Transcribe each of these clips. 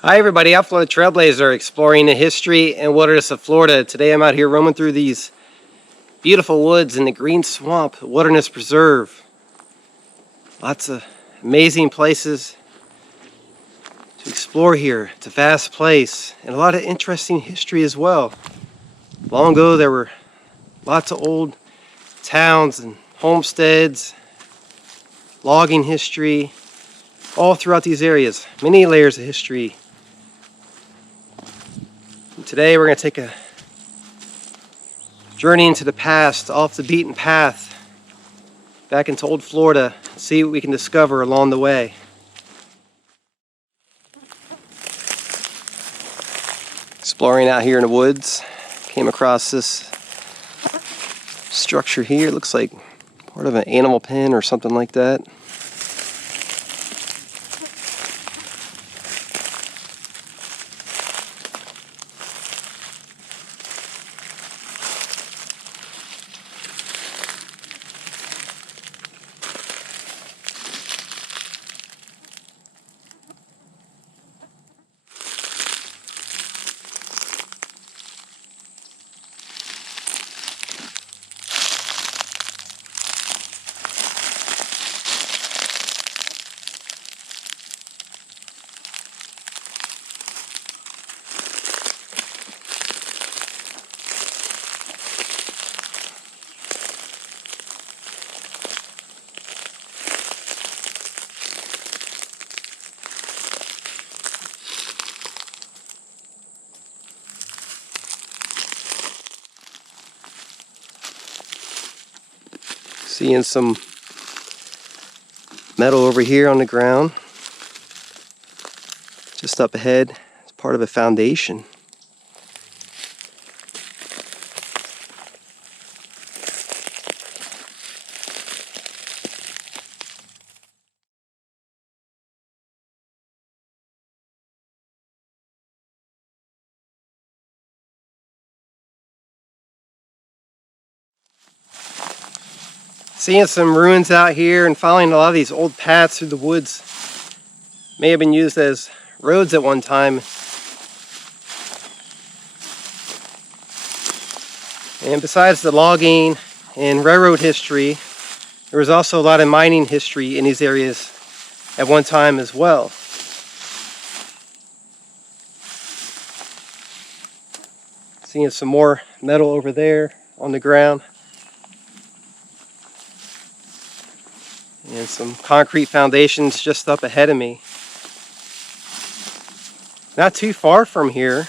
Hi everybody, I'm Florida Trailblazer, exploring the history and wilderness of Florida. Today I'm out here roaming through these beautiful woods in the Green Swamp Wilderness Preserve. Lots of amazing places to explore here. It's a vast place and a lot of interesting history as well. Long ago there were lots of old towns and homesteads, logging history, all throughout these areas. Many layers of history. Today we're going to take a journey into the past, off the beaten path, back into old Florida, see what we can discover along the way. Exploring out here in the woods, came across this structure here. It looks like part of an animal pen or something like that. Seeing some metal over here on the ground, just up ahead. It's part of a foundation. Seeing some ruins out here and following a lot of these old paths through the woods. May have been used as roads at one time. And besides the logging and railroad history, there was also a lot of mining history in these areas at one time as well. Seeing some more metal over there on the ground. And some concrete foundations just up ahead of me. Not too far from here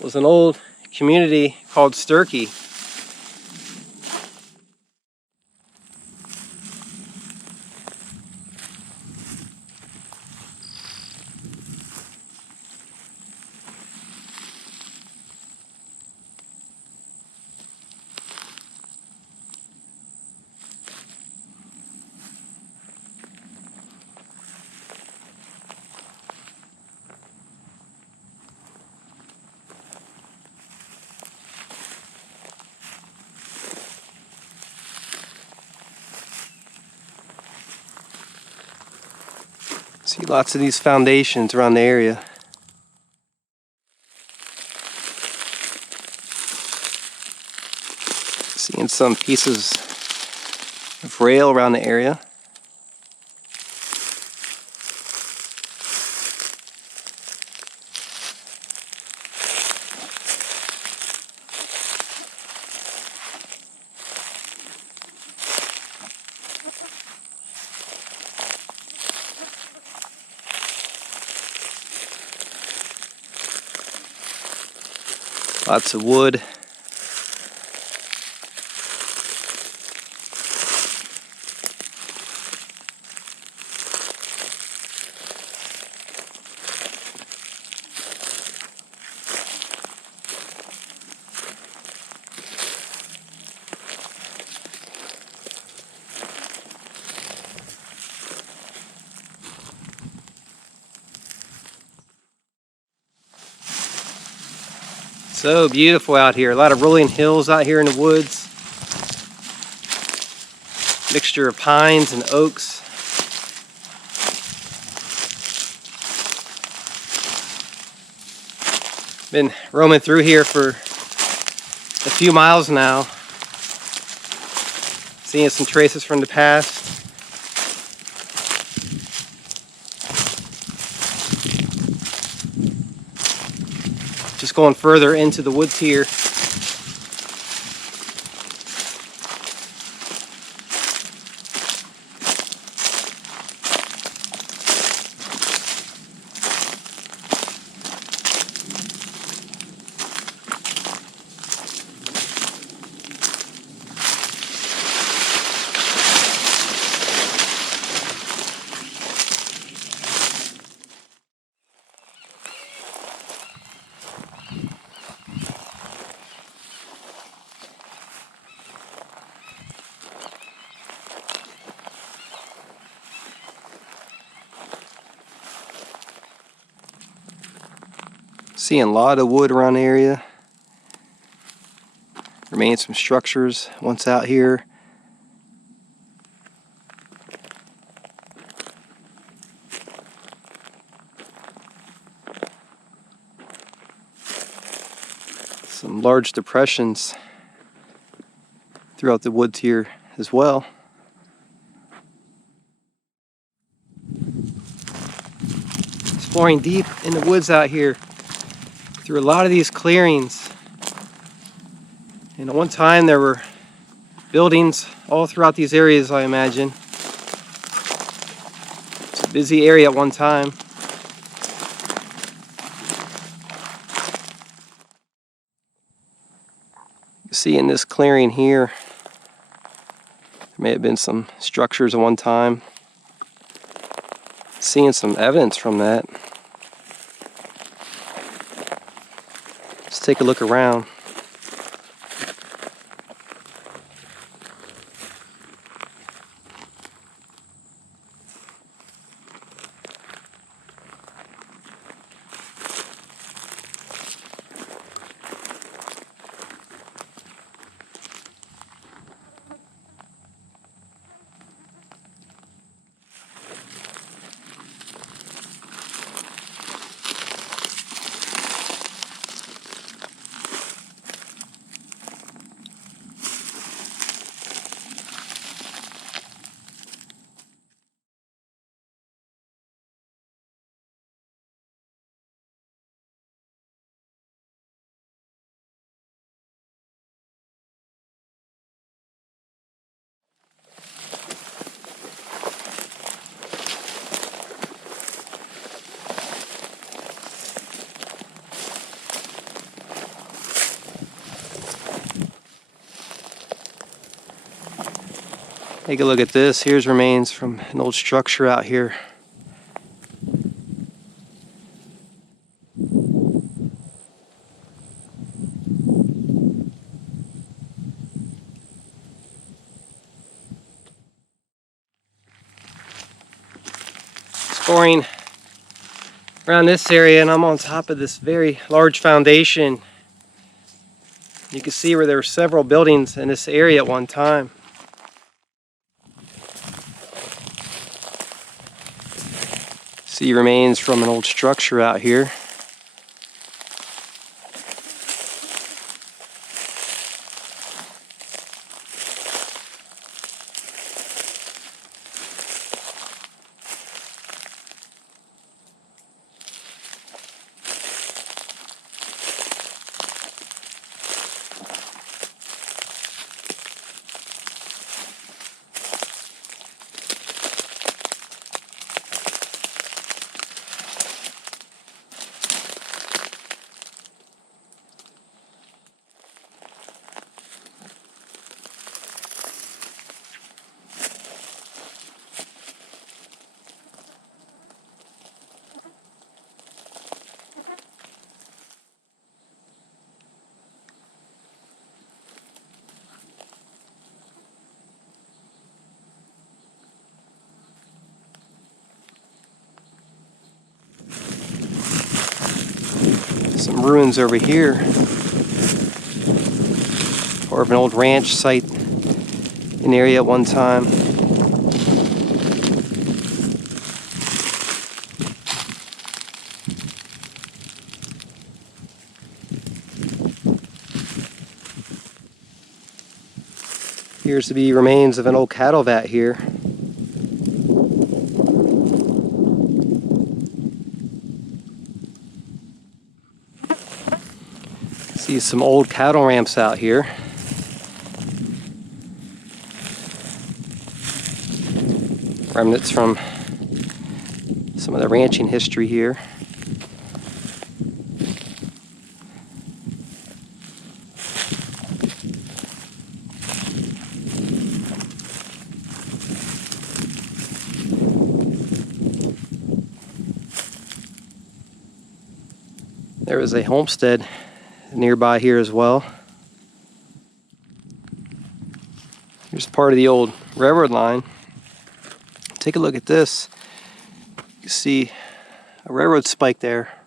was an old community called Sturkey. See lots of these foundations around the area. Seeing some pieces of rail around the area. Lots of wood. So beautiful out here. A lot of rolling hills out here in the woods. Mixture of pines and oaks. Been roaming through here for a few miles now, seeing some traces from the past. Just going further into the woods here. Seeing a lot of wood around the area. Remains some structures once out here. Some large depressions throughout the woods here as well. Exploring deep in the woods out here through a lot of these clearings. And at one time there were buildings all throughout these areas, I imagine. It's a busy area at one time. You see in this clearing here, there may have been some structures at one time. Seeing some evidence from that. Let's take a look around. Take a look at this. Here's remains from an old structure out here. Exploring around this area, and I'm on top of this very large foundation. You can see where there were several buildings in this area at one time. See remains from an old structure out here. Some ruins over here. Part of an old ranch site in the area at one time. Appears to be remains of an old cattle vat here. See some old cattle ramps out here. Remnants from some of the ranching history here. There was a homestead nearby here as well. Here's part of the old railroad line. Take a look at this. You can see a railroad spike there.